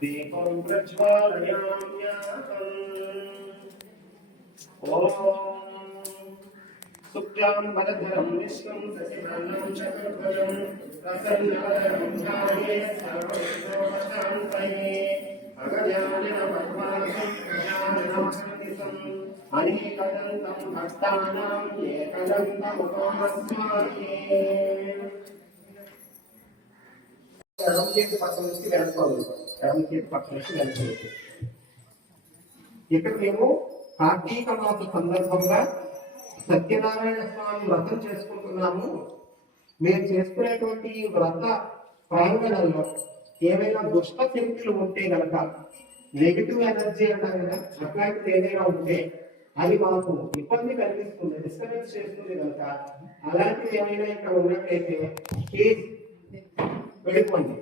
दीपं प्रज्वालयाम्याहम् ॐ शुक्लां वरदरं विष्णुं शशिवर्णं चतुर्भुजं प्रसन्नवदनं ध्यायेत् सर्वविघ्नोपशान्तये अगजाननपद्मार्कं अनेकदन्तं भक्तानां एकदन्तमुपमस्माये ఎడమ చేతి పక్క నుంచి వెనక్కోవాలి. ఎడమ చేతి పక్క నుంచి వెనక్కోవాలి. ఇక్కడ మేము కార్తీక మాస సందర్భంగా సత్యనారాయణ స్వామి వ్రతం చేసుకుంటున్నాము. మేము చేసుకునేటువంటి వ్రత ప్రాంగణంలో ఏమైనా దుష్ట శక్తులు ఉంటే గనక, నెగిటివ్ ఎనర్జీ అంటారు కదా, అట్లాంటిది ఏదైనా ఉంటే అది మాకు ఇబ్బంది కలిగిస్తుంది, డిస్టర్బెన్స్ చేస్తుంది కనుక అలాంటివి ఏమైనా ఇక్కడ ఉన్నట్లయితే వెళ్ళిపోండి.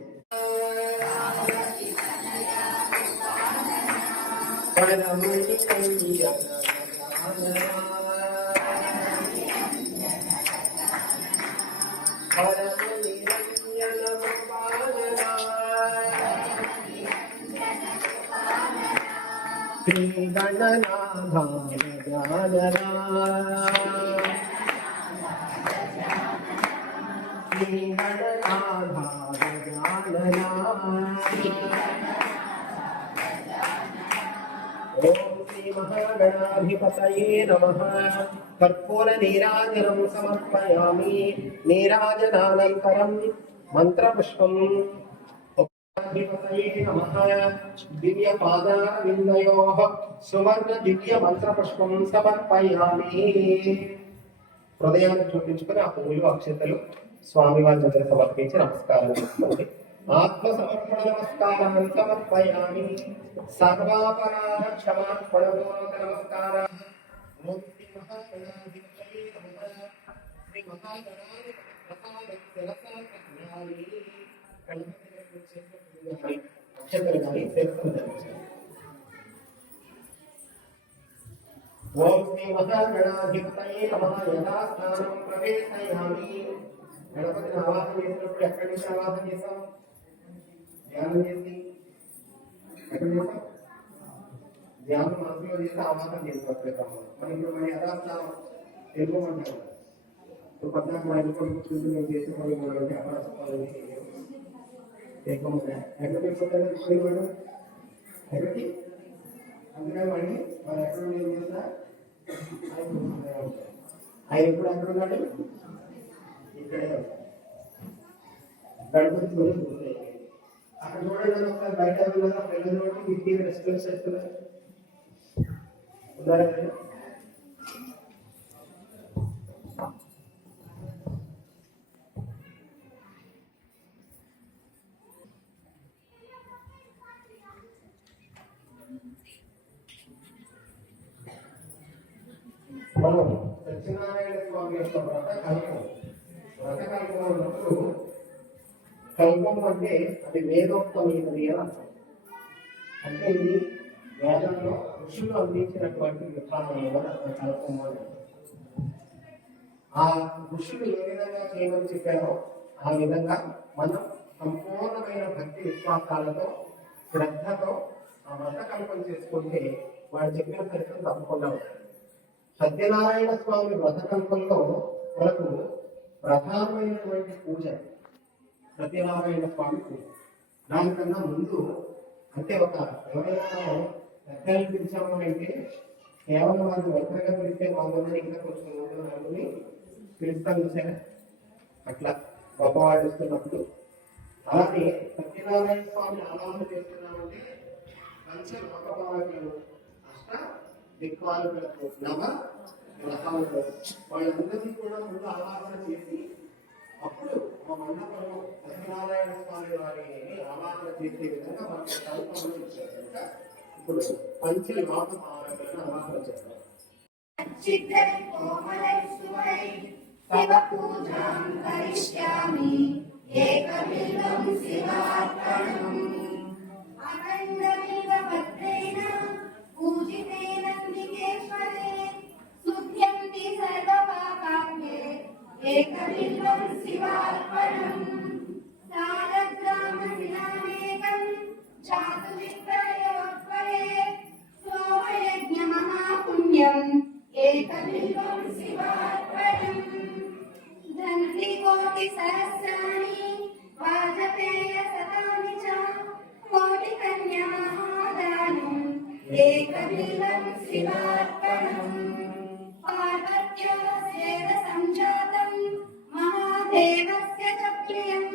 శ్రీ గణనాథ ఓం శ్రీ మహాగణాధిపతయే నమః. కర్పూర నీరాజనం సమర్పయామి. నీరాజనానంతరం మంత్రపుష్పం. అధిపతయే నమః. దివ్య పాదారవిందయోః సువర్ణ దివ్య మంత్రపుష్పం సమర్పయామి. హృదయాన్ని చూపించుకుని ఆ పువ్వులు అక్షతలు స్వామివారి దగ్గర సమర్పించి నమస్కారం చేసుకోండి. ఆత్మ సమర్పణ నమస్కారాన్ని సమర్పయామి. సర్వాపరాధ క్షమాపణపూర్వక నమస్కార. ఓం శ్రీ మహాగణాధిపతయే నమః. యదా స్నానం ప్రవేశయామి. గణపతిని ఆవాహన చేసినప్పుడు ఎక్కడి నుంచి ఆవాహన చేస్తాం? ధ్యానం చేసి ఎక్కడ చేస్తాం? ధ్యానం మనసులో చేస్తే ఆవాహన చేసుకోవట్లేదు. మనం ఇప్పుడు మన యథాస్థానం తెలుగుమంటాం. ఇప్పుడు 14 ఐదు కొడుకు చూసి మేము చేసే పనులు ఎక్కడ తీసుకుంటారు? ఎక్కడికి అందుకని వాడిని వాళ్ళు ఎక్కడ చేస్తా ఆయన ఎప్పుడు ఎక్కడ ఉన్నాడు? ఇక్కడే గణపతి చూడండి. అక్కడ చూడండి, ఒకసారి బయట పిల్లలు ఇంటి రెస్పాన్స్ చేస్తున్నారు. ఉన్నారా? మనం సత్యనారాయణ స్వామి యొక్క వ్రతకల్పం ఉన్నప్పుడు కల్పం అంటే అది వేదోక్తమైనది అని అర్థం. అంటే ఇది వేదంలో ఋషులు అందించినటువంటి విధానాలను కూడా మనం కలుపుకోవాలి. ఆ ఋషులు ఏ విధంగా చేయమని చెప్పారో ఆ విధంగా మనం సంపూర్ణమైన భక్తి విశ్వాసాలతో శ్రద్ధతో ఆ వ్రత కల్పన చేసుకుంటే వాడు చెప్పిన ఫలితం తప్పకుండా ఉంటుంది. సత్యనారాయణ స్వామి వ్రత కల్పంలో మనకు ప్రధానమైనటువంటి పూజ సత్యనారాయణ స్వామి పూజ. దానికన్నా ముందు అంటే ఒక ఎవరైనా పెద్దలు పిలిచాము అంటే కేవలం వారిని ఒంటరిగా పిలిస్తే బాగుందని ఇంకా కొంచెం నలుగురిని పిలుస్తాను సరే అట్లా గొప్పవాడు ఇస్తున్నప్పుడు. అలాగే సత్యనారాయణ స్వామిని ఆరాధన చేస్తున్నామంటే పంచలోకపాలకులు అష్ట దిక్పాలకులకు నవ గ్రహాలకు వాళ్ళందరినీ కూడా ముందు ఆరాధన చేసి అప్పుడు మా మండపంలో సత్యనారాయణ స్వామి వారిని ఆరాధన చేసే విధంగా మనకు కల్పనలు ఇచ్చారు కనుక ఇప్పుడు పంచలోకపాలకులను ఆరాధన చేస్తారు. ఏకబిల్వం శివార్పణం అఖండబిల్వపత్రేణ పూజితేనందికేశ్వరే శుద్ధ్యంతి సర్వపాపాన్యే ఏకబిల్వం శివార్పణం సాలగ్రామశిలామేకం చాతు విక్రయోత్పరే సోమయజ్ఞమహాపుణ్యం ఏకబిల్వం శివార్పణం ధన్వికోటి సహస్రాణి వాజపేయ శతాని చ కోటి కన్యా మహాదానం ఏకబిల్వం శివార్పణం పార్వత్యో సేద సంజాతం మహాదేవస్య చ ప్రియం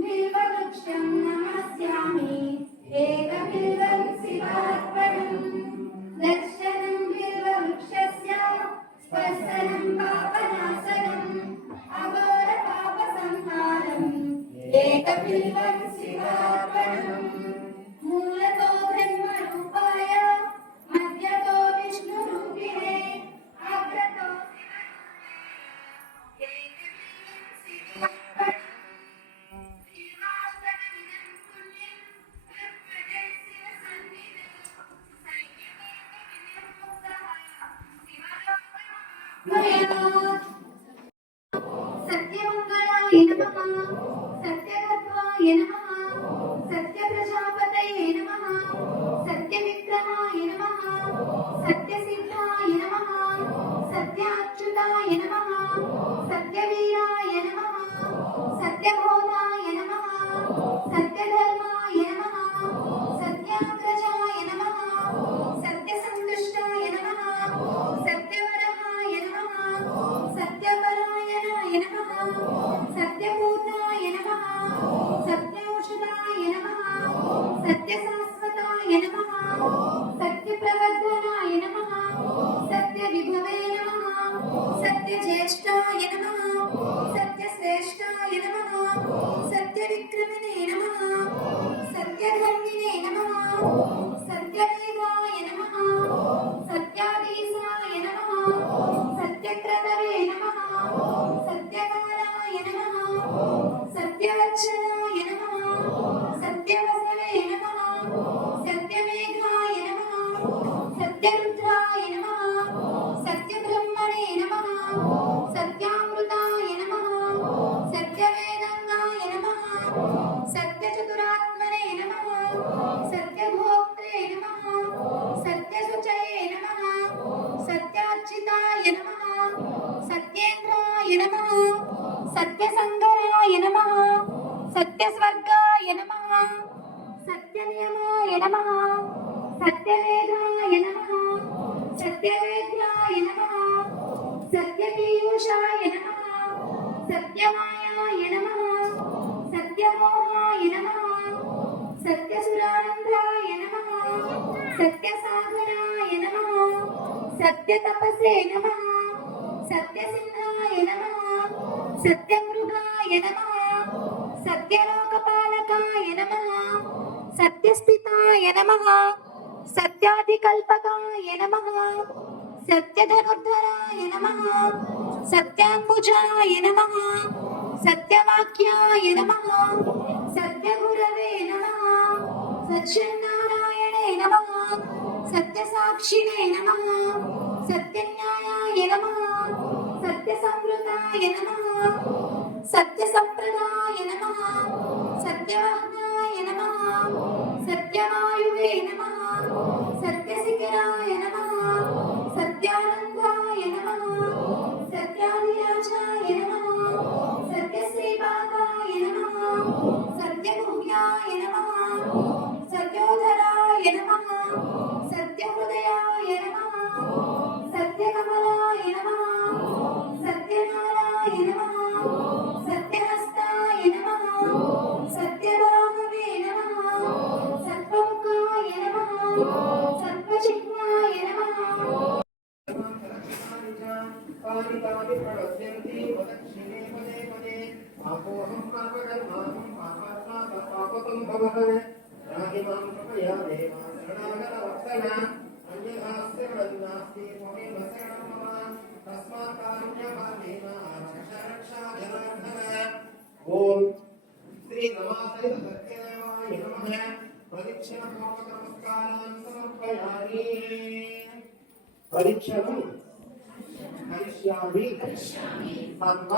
బిల్వవృక్షం నమస్యామి ఏకబిల్వం శివార్పణం దర్శనం బిల్వవృక్షస్య స్పర్శనం పాపనాశనం అఘోర పాప సంహారం ఏకబిల్వం శివార్పణం మూలతో బ్రహ్మ రూపాయ మధ్యతో విష్ణు రూపిణే అగ్రతో ఏకబిల్వం శివార్పణం శివాష్టకమిదం పుణ్యం ప్రపదే శివ సన్నిధి సంఖ్యమేక వినిర్ముక్తః శివలోకమః సత్యమంగళాయ నమః సత్యగత్వాయ నమః సత్యప్రజాపతయే నమః సత్యవిక్రమాయ నమః సత్యసిద్ధాయ నమః సత్యాచ్యుతాయ నమః సత్యవీరాయ నమః సత్యబోధాయ నమః సత్యధర్మాయ నమః సత్యాగ్రజాయ నమః సత్యసంతుష్టాయ నమః సత్యవరహాయ నమః సత్యపరాయణాయ నమః సత్యపూర్ణాయ నమః సత్యౌషధాయ నమః సత్యశాశ్వతాయ నమః సత్యప్రవర్ధనాయ నమః సత్యవిభవే నమః సత్యజ్యేష్ఠాయ నమః సత్యశ్రేష్ఠాయ నమః సత్యవిక్రమిణే నమః సత్యధర్మిణే నమః సత్యవేదాయ నమః సత్యాధీశాయ నమః సత్యక్రతవే నమః సత్యకాలాయ నమః సత్యవత్సలాయ నమః సత్యవసవే నమః సత్యమేఘాయ నమః సత్యరుద్రాయ నమః సత్యబ్రహ్మణే నమః సత్యామృతాయ నమః సత్యవేదంగాయ నమః సత్యచతురాత్మనే నమః సత్యభోక్త్రే నమః సత్యశుచయే నమః సత్యార్చితాయ నమః సత్యేంద్రాయ నమః సత్యసంగరాయ నమః సత్యస్వర్గాయ నమః సత్యనియమాయ నమః సత్యవేదాయ నమః సత్యవేద్యాయ నమః సత్యపీయూషాయ నమః సత్యమాయాయ నమః సత్యమోహాయ నమః సత్యసురానందాయ నమః సత్యసాగరాయ నమః సత్యతపసే నమః సత్యసింహాయ నమః సత్యమృగాయ నమః సత్యలోకపాలకాయ నమః సత్యస్థితాయ నమః సత్యాధికల్పకాయ నమః సత్యధనుర్ధరాయ నమః సత్యాంబుజాయ నమః సత్యవాక్యాయ నమః సత్యగురవే నమః సత్యనారాయణే నమః సత్యసాక్షిణే నమః సత్యన్యాయాయ నమః సత్యసంవృతాయ నమః సత్యసంప్రదాయ నమః సత్యవహ్నాయ నమః సత్యవాయువే నమః సత్యశిఖరాయ నమః సత్యానందాయ నమః సత్యాధిరాజాయ నమః సత్యశ్రీపాదాయ నమః సత్యగుహ్యాయ నమః సత్యోధరాయ నమః సత్యహృదయాయ నమః సత్యకమలాయ నమః సత్యనారాయ నమః సత్యహస్తాయ నమః సత్యరాఘవే నమః సత్వముఖాయ నమః సత్వజిహ్వాయ నమః పాలితాది ప్రవద్యంతి వదక్షిణే పదే పదే ఆపోహం పాపకర్మాహం పాపాత్మా పాపకం భవః రాగి మాం కృపయా దేవా శరణాగత వత్సల అన్యథాస్య వదన్నాస్తి త్వమేవ శరణం మమ తస్మాత్ కారుణ్యపాలేన రక్షా జనార్దన. ఓం శ్రీ రమాసహిత సత్యదేవాయ నమః. ప్రదక్షిణ పూర్వక నమస్కారాన్ సమర్పయామి. పరీక్షణం కరిష్యామి సర్వ